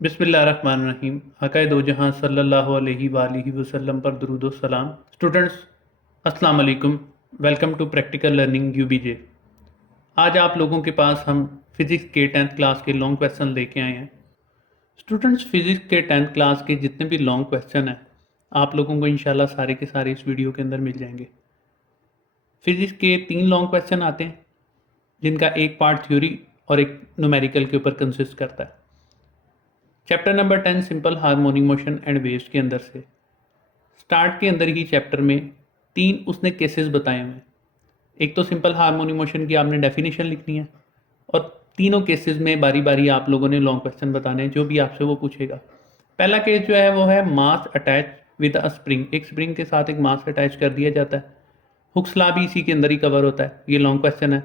बिस्मिल्लाहिर्रहमानिर्रहीम। हक़ दो जहां सल्लल्लाहु अलैहि वालिहि वसल्लम पर दुरूद व सलाम। स्टूडेंट्स, अस्सलाम वालेकुम। Welcome to practical learning UBJ. आज आप लोगों के पास हम फिज़िक्स के 10th क्लास के लॉन्ग क्वेश्चन लेके आए हैं। स्टूडेंट्स, फिज़िक्स के 10th क्लास के जितने भी लॉन्ग क्वेश्चन हैं आप लोगों को इंशाल्लाह सारे के सारे इस वीडियो के अंदर मिल जाएंगे। फिज़िक्स के 3 लॉन्ग क्वेश्चन आते हैं जिनका एक पार्ट थ्योरी और एक न्यूमेरिकल के ऊपर कंसिस्ट करता है। Chapter number 10 simple harmonic motion and waves के अंदर से स्टार्ट के अंदर ही चैप्टर में 3 उसने केसेस बताए हुए हैं। एक तो सिंपल हार्मोनिक मोशन की आपने डेफिनेशन लिखनी है और तीनों केसेस में बारी बारी आप लोगों ने लॉन्ग क्वेश्चन बताने हैं, जो भी आपसे वो पूछेगा। पहला केस जो है वो है मास अटैच विद अ स्प्रिंग। एक स्प्रिंग के साथ एक मास अटैच कर दिया जाता है। हुक्स लॉ भी इसी के अंदर ही कवर होता है। ये लॉन्ग क्वेश्चन है।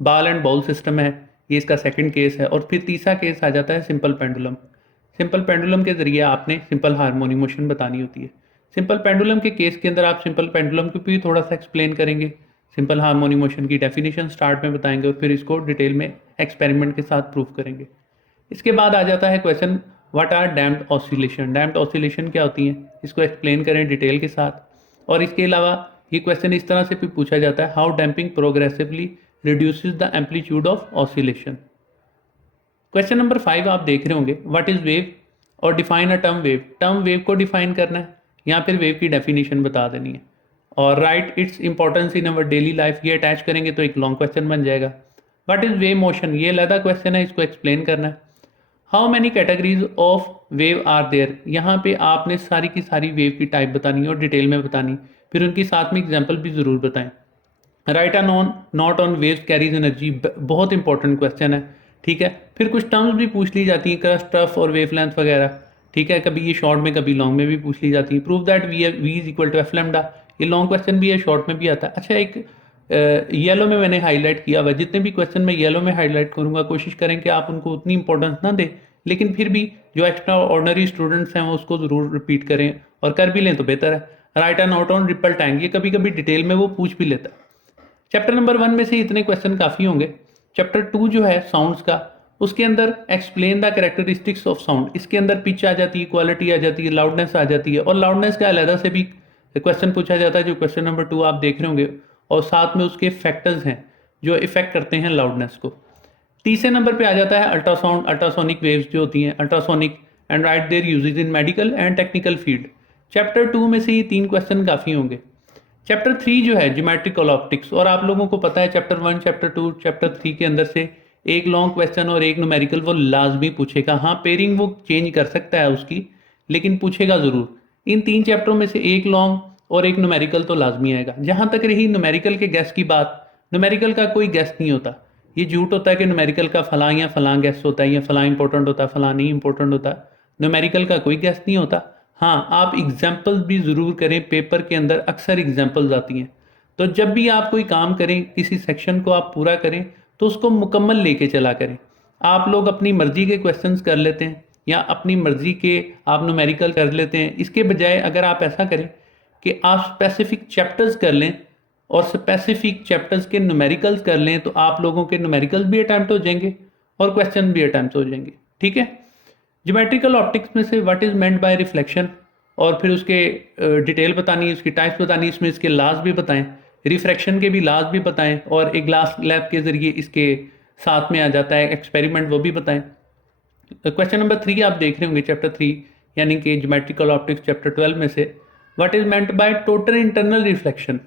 बॉल एंड बाउल सिस्टम है, ये इसका सेकंड केस है। और फिर तीसरा केस आ जाता है सिंपल पेंडुलम। सिंपल पेंडुलम के ज़रिए आपने सिंपल हार्मोनिक मोशन बतानी होती है। सिंपल पेंडुलम के केस के अंदर आप सिंपल पेंडुलम को भी थोड़ा सा एक्सप्लेन करेंगे, सिंपल हार्मोनिक मोशन की डेफिनेशन स्टार्ट में बताएंगे और फिर इसको डिटेल में एक्सपेरिमेंट के साथ प्रूव करेंगे। इसके बाद आ जाता है question, what are damped oscillation. Damped oscillation क्या होती हैं, इसको एक्सप्लेन करें डिटेल के साथ। और इसके अलावा ये क्वेश्चन इस तरह से भी पूछा जाता है, how damping progressively reduces the amplitude of oscillation. Question number 5 आप देख रहे होंगे, व्हाट इज वेव और define a term wave. Term wave को डिफाइन करना है या फिर वेव की डेफिनेशन बता देनी है। और right its importance in our daily life, ये अटैच करेंगे तो एक लॉन्ग क्वेश्चन बन जाएगा। व्हाट इज वेव मोशन, ये अलग क्वेश्चन है, इसको एक्सप्लेन करना है। How many categories of wave are there, यहाँ पे आपने सारी की सारी वेव की टाइप बतानी और डिटेल में बतानी, फिर उनकी साथ में एग्जाम्पल भी ज़रूर बताएं। Right on on not on waves carries energy, बहुत इंपॉर्टेंट क्वेश्चन है। ठीक है, फिर कुछ टर्म्स भी पूछ ली जाती हैं, क्रस्ट, टफ और वेवलेंथ वगैरह। ठीक है, कभी ये शॉर्ट में कभी लॉन्ग में भी पूछ ली जाती है। Prove that V is equal to F lambda, ये लॉन्ग क्वेश्चन भी है, शॉर्ट में भी आता है। अच्छा, एक येलो में मैंने हाईलाइट किया हुआ, जितने भी क्वेश्चन मैं येलो में हाईलाइट करूंगा कोशिश करें कि आप उनको उतनी इंपॉर्टेंस ना दें, लेकिन फिर भी जो एक्स्ट्रा ऑर्डनरी स्टूडेंट्स हैं वो उसको ज़रूर रिपीट करें और कर भी लें तो बेहतर है। Right and not on ripple tank, ये कभी कभी डिटेल में वो पूछ भी लेता है। चैप्टर नंबर 1 में से इतने क्वेश्चन काफ़ी होंगे। चैप्टर 2 जो है साउंड्स का, उसके अंदर explain the characteristics of sound, इसके अंदर पिच आ जाती है, क्वालिटी आ जाती है, लाउडनेस आ जाती है। और लाउडनेस का अलहदा से भी क्वेश्चन पूछा जाता है, जो क्वेश्चन नंबर 2 आप देख रहे होंगे। और साथ में उसके फैक्टर्स हैं जो इफेक्ट करते हैं लाउडनेस को। तीसरे नंबर पे आ जाता है अल्ट्रासाउंड, अल्ट्रासोनिक वेव्स जो होती हैं, ultrasonic and write their uses in medical and technical field. Chapter 2 में से ये 3 क्वेश्चन काफ़ी होंगे। चैप्टर 3 जो है ज्योमेट्रिकल ऑप्टिक्स, और आप लोगों को पता है चैप्टर 1, चैप्टर 2, चैप्टर 3 के अंदर से एक लॉन्ग क्वेश्चन और एक न्यूमेरिकल वो लाजमी पूछेगा। हाँ, पेयरिंग वो चेंज कर सकता है उसकी, लेकिन पूछेगा ज़रूर। इन 3 चैप्टरों में से एक लॉन्ग और एक न्यूमेरिकल तो लाजमी आएगा। जहाँ तक रही न्यूमेरिकल के गैस की बात, न्यूमेरिकल का कोई गैस नहीं होता। ये झूठ होता है कि न्यूमेरिकल का फलां या फलां गैस होता है या फलां इंपॉर्टेंट होता है, फलां नहीं इंपॉर्टेंट होता। न्यूमेरिकल का कोई गैस नहीं होता। हाँ, आप एग्जाम्पल्स भी ज़रूर करें, पेपर के अंदर अक्सर एग्जाम्पल्स आती हैं। तो जब भी आप कोई काम करें, किसी सेक्शन को आप पूरा करें, तो उसको मुकम्मल लेके चला करें। आप लोग अपनी मर्जी के क्वेश्चंस कर लेते हैं या अपनी मर्जी के आप न्यूमेरिकल कर लेते हैं। इसके बजाय अगर आप ऐसा करें कि आप स्पेसिफिक चैप्टर्स कर लें और स्पेसिफिक चैप्टर्स के न्यूमेरिकल्स कर लें, तो आप लोगों के न्यूमेरिकल्स भी अटैम्प्ट हो जाएंगे और क्वेश्चन भी अटैम्प्ट हो जाएंगे। ठीक है, ज्योमेट्रिकल ऑप्टिक्स में से what is meant by reflection, और फिर उसके डिटेल बतानी, उसकी टाइप्स बतानी, इसमें इसके लाज भी बताएं, रिफ्रैक्शन के भी लाज भी बताएं, और एक ग्लास लैब के जरिए इसके साथ में आ जाता है एक्सपेरिमेंट, वो भी बताएं। क्वेश्चन नंबर 3 आप देख रहे होंगे चैप्टर 3 यानी कि ज्योमेट्रिकल ऑप्टिक्स चैप्टर 12 में से, what is meant by total internal reflection.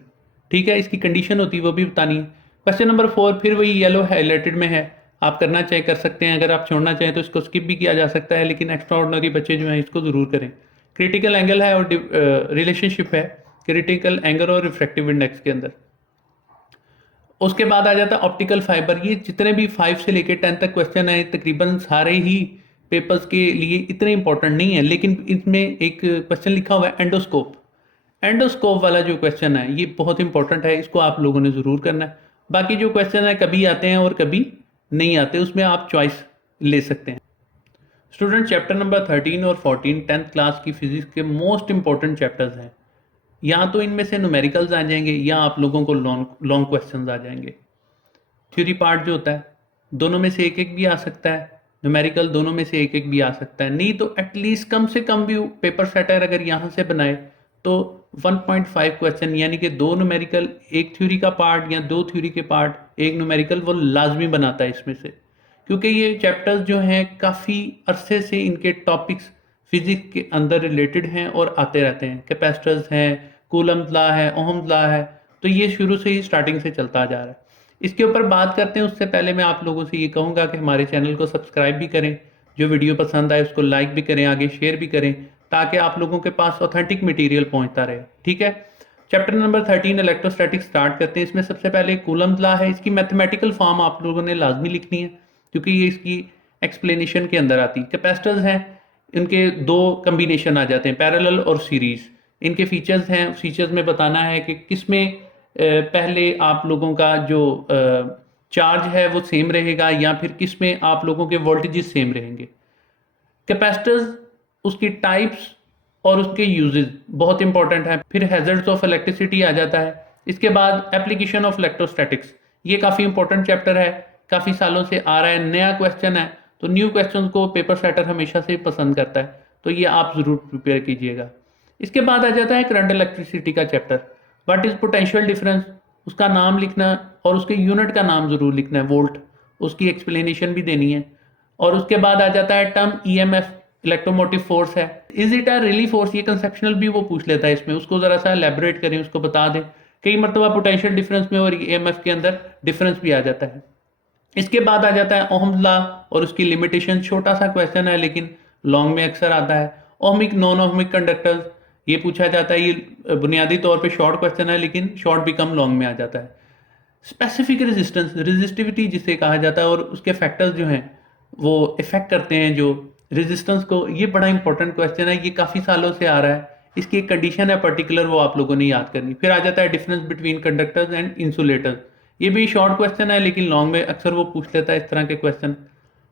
ठीक है, इसकी कंडीशन होती है वो भी बतानी है। क्वेश्चन नंबर 4 फिर वही येलो हाईलाइटेड में है, आप करना चाहे कर सकते हैं, अगर आप छोड़ना चाहें तो इसको स्किप भी किया जा सकता है, लेकिन एक्स्ट्रा ऑर्डिनरी बच्चे जो हैं इसको ज़रूर करें। क्रिटिकल एंगल है और रिलेशनशिप है क्रिटिकल एंगल और रिफ्रैक्टिव इंडेक्स के अंदर। उसके बाद आ जाता है ऑप्टिकल फाइबर। ये जितने भी 5 से लेकर 10 तक क्वेश्चन है, तकरीबन सारे ही पेपर्स के लिए इतने इंपॉर्टेंट नहीं है, लेकिन इसमें एक क्वेश्चन लिखा हुआ है एंडोस्कोप। एंडोस्कोप वाला जो क्वेश्चन है ये बहुत इंपॉर्टेंट है, इसको आप लोगों ने ज़रूर करना है। बाकी जो क्वेश्चन है कभी आते हैं और कभी नहीं आते, उसमें आप चॉइस ले सकते हैं। स्टूडेंट, चैप्टर नंबर 13 और 14 10th क्लास की फिजिक्स के मोस्ट इंपॉर्टेंट चैप्टर्स हैं। या तो इनमें से न्यूमेरिकल्स आ जाएंगे या आप लोगों को लॉन्ग क्वेश्चंस आ जाएंगे। थ्योरी पार्ट जो होता है दोनों में से एक एक भी आ सकता है, न्यूमेरिकल दोनों में से एक एक भी आ सकता है, नहीं तो एटलीस्ट कम से कम भी पेपर सेटर अगर यहाँ से बनाए तो 1.5 क्वेश्चन यानी कि 2 न्यूमेरिकल, एक थ्योरी का पार्ट या 2 थ्योरी के पार्ट, एक न्यूमेरिकल, वो लाजमी बनाता है इसमें से। क्योंकि ये चैप्टर्स जो हैं काफ़ी अरसे से इनके टॉपिक्स फिजिक्स के अंदर रिलेटेड हैं और आते रहते हैं। कैपेसिटर्स हैं, कूलम्स लॉ है, ओहम्स लॉ है, तो ये शुरू से ही स्टार्टिंग से चलता आ जा रहा है। इसके ऊपर बात करते हैं उससे पहले मैं आप लोगों से ये कहूँगा कि हमारे चैनल को सब्सक्राइब भी करें, जो वीडियो पसंद आए उसको लाइक भी करें, आगे शेयर भी करें, ताकि आप लोगों के पास ऑथेंटिक मटेरियल पहुंचता रहे। ठीक है, चैप्टर नंबर 13 इलेक्ट्रोस्टैटिक्स स्टार्ट करते हैं। इसमें सबसे पहले कूलम्स लॉ है, इसकी मैथमेटिकल फॉर्म आप लोगों ने लाजमी लिखनी है क्योंकि ये इसकी एक्सप्लेनेशन के अंदर आती है। कैपेसिटर्स हैं, इनके दो कम्बिनेशन आ जाते हैं, पैरेलल और सीरीज। इनके फीचर्स हैं, फीचर्स में बताना है कि किसमें पहले आप लोगों का जो चार्ज है वो सेम रहेगा या फिर किस में आप लोगों के वोल्टेजेस सेम रहेंगे। कैपेसिटर्स, उसकी टाइप्स और उसके यूजेस बहुत इंपॉर्टेंट है। फिर हैजर्ड्स ऑफ इलेक्ट्रिसिटी आ जाता है। इसके बाद एप्लीकेशन ऑफ इलेक्ट्रोस्टैटिक्स, ये काफ़ी इंपॉर्टेंट चैप्टर है, काफ़ी सालों से आ रहा है, नया क्वेश्चन है, तो न्यू क्वेश्चन को पेपर सेटर हमेशा से पसंद करता है, तो ये आप ज़रूर प्रिपेयर कीजिएगा। इसके बाद आ जाता है करंट इलेक्ट्रिसिटी का chapter. What is potential difference, उसका नाम लिखना और उसके यूनिट का नाम जरूर लिखना है, वोल्ट, उसकी एक्सप्लेनेशन भी देनी है। और उसके बाद आ जाता है टर्म ईएमएफ, इलेक्ट्रोमोटिव फोर्स है। Is it a really force, ये कंसेप्शनल भी वो पूछ लेता है इसमें, उसको जरा सा एलैबोरेट करें, उसको बता दें। कई मरतबा पोटेंशियल डिफरेंस में और ईएमएफ के अंदर डिफरेंस भी आ जाता है। इसके बाद आ जाता है ओहम्स लॉ और उसकी लिमिटेशन। छोटा सा क्वेश्चन है लेकिन लॉन्ग में अक्सर आता है। ओहमिक नॉन ओहमिक कंडक्टर्स, ये पूछा जाता है, ये बुनियादी तौर पे शॉर्ट क्वेश्चन है लेकिन शॉर्ट बिकम लॉन्ग में आ जाता है। स्पेसिफिक रेजिस्टेंस, रेजिस्टिविटी जिसे कहा जाता है, और उसके फैक्टर्स जो हैं वो इफेक्ट करते हैं जो रेजिस्टेंस को, ये बड़ा इंपॉर्टेंट क्वेश्चन है, ये काफ़ी सालों से आ रहा है। इसकी एक कंडीशन है पर्टिकुलर, वो आप लोगों ने याद करनी। फिर आ जाता है difference between conductors and insulators, ये भी शॉर्ट क्वेश्चन है लेकिन लॉन्ग में अक्सर वो पूछ लेता है इस तरह के question.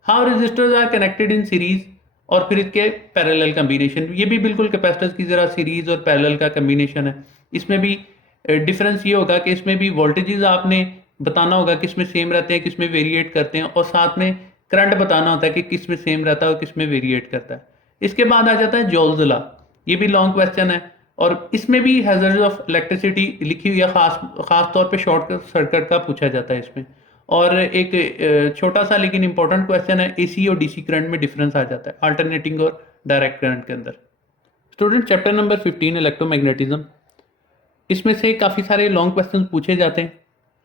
How resistors are connected in series, और फिर इसके पैरेलल कम्बिनेशन, ये भी बिल्कुल कैपेसिटर्स की जरा सीरीज और पैरेलल का कम्बिनेशन है। इसमें भी डिफरेंस ये होगा कि इसमें भी वोल्टेजेस आपने बताना होगा किस में सेम रहते हैं, किस में वेरिएट करते हैं, और साथ में करंट बताना होता है कि किस में सेम रहता है और किस में वेरिएट करता है। इसके बाद आ जाता है जॉल्स लॉ, ये भी लॉन्ग क्वेश्चन है और इसमें भी हैजर्ड्स ऑफ इलेक्ट्रिसिटी लिखी हुई है, खास तौर पे शॉर्ट सर्किट का पूछा जाता है इसमें। और एक छोटा सा लेकिन इंपॉर्टेंट क्वेश्चन है, एसी और डीसी करंट में डिफरेंस आ जाता है अल्टरनेटिंग और डायरेक्ट करंट के अंदर। स्टूडेंट, चैप्टर नंबर 15 इलेक्ट्रोमैग्नेटिज्म, इसमें से काफ़ी सारे लॉन्ग क्वेश्चन पूछे जाते हैं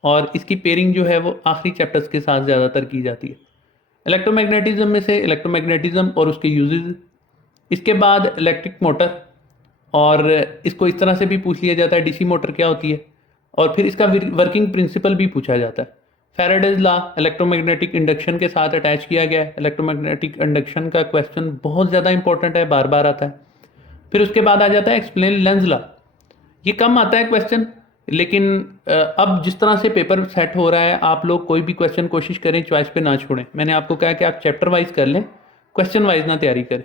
और इसकी पेयरिंग जो है वो आखिरी चैप्टर्स के साथ ज़्यादातर की जाती है। इलेक्ट्रोमैग्नेटिज्म में से इलेक्ट्रोमैग्नेटिज्म और उसके यूजेस, इसके बाद इलेक्ट्रिक मोटर, और इसको इस तरह से भी पूछ लिया जाता है डीसी मोटर क्या होती है, और फिर इसका वर्किंग प्रिंसिपल भी पूछा जाता है। फैराडेज लॉ इलेक्ट्रोमैग्नेटिक इंडक्शन के साथ अटैच किया गया है। इलेक्ट्रोमैग्नेटिक इंडक्शन का क्वेश्चन बहुत ज़्यादा इंपॉर्टेंट है, बार बार आता है। फिर उसके बाद आ जाता है एक्सप्लेन लेंस लॉ, ये कम आता है क्वेश्चन, लेकिन अब जिस तरह से पेपर सेट हो रहा है, आप लोग कोई भी क्वेश्चन कोशिश करें चॉइस पे ना छोड़ें। मैंने आपको कहा कि आप चैप्टर वाइज कर लें, क्वेश्चन वाइज ना तैयारी करें।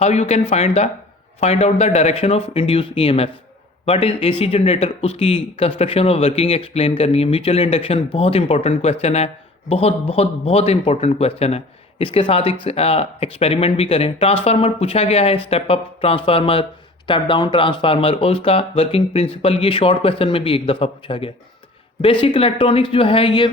How you can find out the direction of induce EMF, what is AC generator, उसकी कंस्ट्रक्शन और वर्किंग एक्सप्लेन करनी है। म्यूचुअल इंडक्शन बहुत इंपॉर्टेंट क्वेश्चन है, बहुत बहुत बहुत इंपॉर्टेंट क्वेश्चन है। इसके साथ एक एक्सपेरिमेंट भी करें। ट्रांसफार्मर पूछा गया है, step up transformer, step down transformer, और उसका वर्किंग प्रिंसिपल, ये शॉर्ट क्वेश्चन में भी एक दफ़ा पूछा गया। बेसिक इलेक्ट्रॉनिक्स जो है ये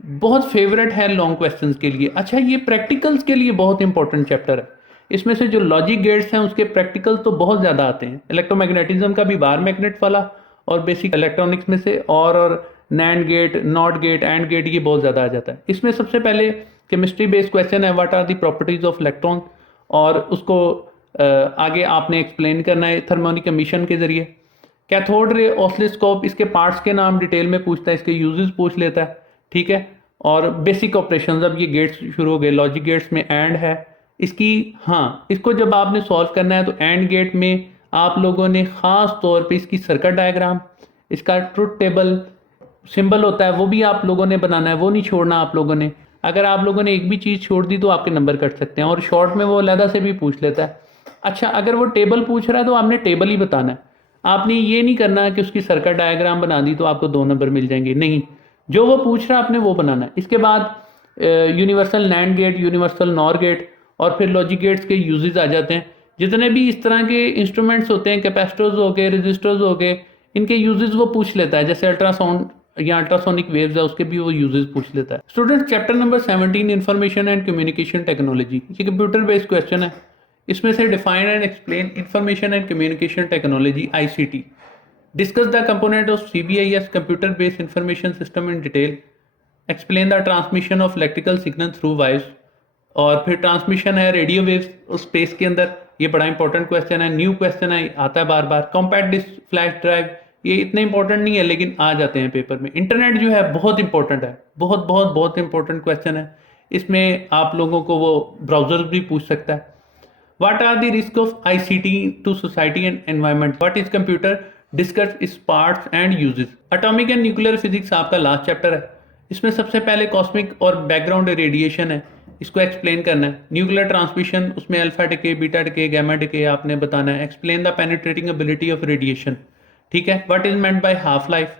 बहुत फेवरेट है लॉन्ग क्वेश्चंस के लिए। अच्छा, ये प्रैक्टिकल्स के लिए बहुत इंपॉर्टेंट चैप्टर है। इसमें से जो लॉजिक गेट्स हैं उसके प्रैक्टिकल तो बहुत ज़्यादा आते हैं। इलेक्ट्रोमैग्नेटिज्म का भी बार मैग्नेट वाला, और बेसिक इलेक्ट्रॉनिक्स में से और NAND gate, NOT gate, AND gate, ये बहुत ज़्यादा आ जाता है। इसमें सबसे पहले केमिस्ट्री बेस्ड क्वेश्चन है, what are the properties of electron, और उसको आगे आपने एक्सप्लेन करना है थर्मोनिक एमिशन के जरिए। कैथोड रे ऑसिलोस्कोप, इसके पार्ट्स के नाम डिटेल में पूछता है, इसके यूजेस पूछ लेता है, ठीक है। और बेसिक ऑपरेशंस, अब ये गेट्स शुरू हो गए, लॉजिक गेट्स में एंड है इसकी, हाँ, इसको जब आपने सॉल्व करना है तो एंड गेट में आप लोगों ने ख़ास तौर पे इसकी सर्किट डायग्राम, इसका ट्रुथ टेबल सिंबल होता है वो भी आप लोगों ने बनाना है, वो नहीं छोड़ना आप लोगों ने। अगर आप लोगों ने एक भी चीज़ छोड़ दी तो आपके नंबर कट सकते हैं, और शॉर्ट में वो अलहदा से भी पूछ लेता है। अच्छा, अगर वो टेबल पूछ रहा है तो आपने टेबल ही बताना है, आपने ये नहीं करना कि उसकी सर्किट डायग्राम बना दी तो आपको 2 नंबर मिल जाएंगे, नहीं, जो वो पूछ रहा है आपने वो बनाना है। इसके बाद universal NAND gate, universal NOR gate, और फिर लॉजिक गेट्स के यूजेस आ जाते हैं। जितने भी इस तरह के इंस्ट्रूमेंट्स होते हैं, कैपेसिटर्स हो गए, रजिस्टर्स हो गए, इनके यूजेस वो पूछ लेता है। जैसे अल्ट्रासाउंड या अल्ट्रासोनिक वेव्स है, उसके भी वो यूजेस पूछ लेता है। Student, chapter number 17 information and communication technology, ये कंप्यूटर बेस्ड क्वेश्चन है। इसमें से define and explain information and communication technology ICT, discuss the component of CBIS computer based information system in detail, explain the transmission of electrical signal through wires, और फिर transmission है radio waves उस space के अंदर, ये बड़ा important question है, new question है, आता है बार बार। कॉम्पैक्ट डिस्क, फ्लैश ड्राइव, ये इतने इंपॉर्टेंट नहीं है लेकिन आ जाते हैं पेपर में। इंटरनेट जो है बहुत इंपॉर्टेंट है, बहुत बहुत बहुत इंपॉर्टेंट क्वेश्चन है। इसमें आप लोगों को वो ब्राउजर भी पूछ सकता है। What are the risks of ICT to society and environment? What is computer? Discuss its parts and uses. Atomic and nuclear physics आपका लास्ट चैप्टर है। इसमें सबसे पहले कॉस्मिक और बैकग्राउंड रेडिएशन है, इसको एक्सप्लेन करना है। न्यूक्लियर ट्रांसमिशन, उसमें alpha decay, beta decay, gamma decay आपने बताना है। Explain the penetrating ability of radiation, ठीक है। What is meant by half life,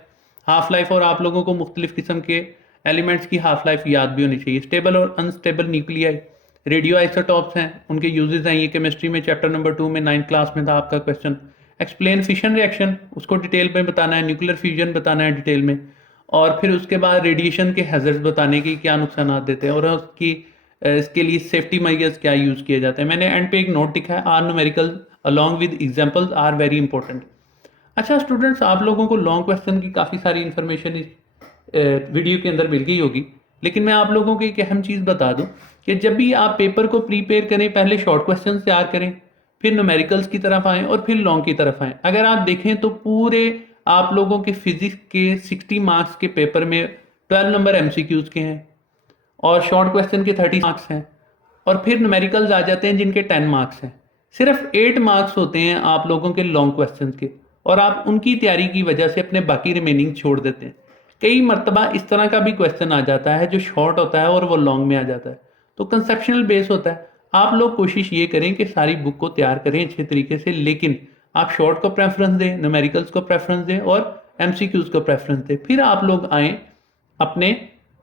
half life और आप लोगों को मुख्तलिफ किस्म के एलिमेंट्स की हाफ लाइफ याद भी होनी चाहिए। स्टेबल और अनस्टेबल न्यूक्लियाई, रेडियो आइसोटॉप्स हैं, उनके यूजेस हैं। ये केमिस्ट्री में चैप्टर नंबर 2 में 9th क्लास में था आपका क्वेश्चन। एक्सप्लेन फिशन रिएक्शन, उसको डिटेल में बताना है। न्यूक्लियर फ्यूजन बताना है डिटेल में। और फिर उसके बाद रेडिएशन के हैजर्ड्स बताने की क्या नुकसान देते हैं और उसकी इसके लिए सेफ्टी मेजर्स क्या यूज़ किए जाते हैं। मैंने एंड पे एक नोट लिखा है, are numerical along with examples are very important. अच्छा स्टूडेंट्स, आप लोगों को लॉन्ग क्वेश्चन की काफ़ी सारी इन्फॉर्मेशन इस वीडियो के अंदर मिल गई होगी, लेकिन मैं आप लोगों को एक अहम चीज़ बता दूं कि जब भी आप पेपर को प्रीपेयर करें, पहले शॉर्ट क्वेश्चन तैयार करें, फिर न्यूमेरिकल्स की तरफ आएँ और फिर लॉन्ग की तरफ आएँ। अगर आप देखें तो पूरे आप लोगों के फिजिक्स के 60 मार्क्स के पेपर में 12 नंबर MCQs के हैं और शॉर्ट क्वेश्चन के 30 मार्क्स हैं, और फिर न्यूमेरिकल्स आ जाते हैं जिनके 10 मार्क्स हैं। सिर्फ 8 मार्क्स होते हैं आप लोगों के लॉन्ग क्वेश्चन के, और आप उनकी तैयारी की वजह से अपने बाकी रिमेनिंग छोड़ देते हैं। कई मरतबा इस तरह का भी क्वेश्चन आ जाता है जो शॉर्ट होता है और वो लॉन्ग में आ जाता है, तो कंसेप्शनल बेस होता है। आप लोग कोशिश ये करें कि सारी बुक को तैयार करें अच्छे तरीके से, लेकिन आप शॉर्ट को प्रेफरेंस दें, न्यूमेरिकल्स को प्रेफरेंस दें और MCQs को प्रेफरेंस दें। फिर आप लोग आएँ अपने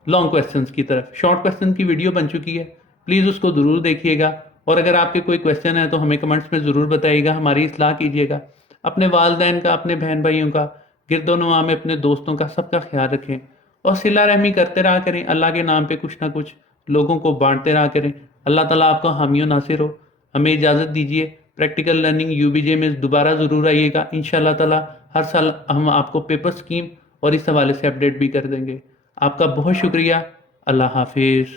लॉन्ग क्वेश्चंस की तरफ। शॉर्ट क्वेश्चन की वीडियो बन चुकी है, प्लीज़ उसको ज़रूर देखिएगा। और अगर आपके कोई क्वेश्चन है तो हमें कमेंट्स में ज़रूर बताइएगा, हमारी इस्लाह कीजिएगा। अपने वालिदैन का, अपने बहन भाइयों का, गिरदोनवा में अपने दोस्तों का, सबका ख्याल रखें और सिला रहमी करते रहा करें। अल्लाह के नाम पे कुछ ना कुछ लोगों को बांटते रहा करें। अल्लाह ताला आपका हामी व नासिर हो। हमें इजाज़त दीजिए। प्रैक्टिकल लर्निंग UBJ में दोबारा ज़रूर आइएगा इंशाअल्लाह ताला। हर साल हम आपको पेपर स्कीम और इस हवाले से अपडेट भी कर देंगे। आपका बहुत शुक्रिया। अल्लाह हाफिज़।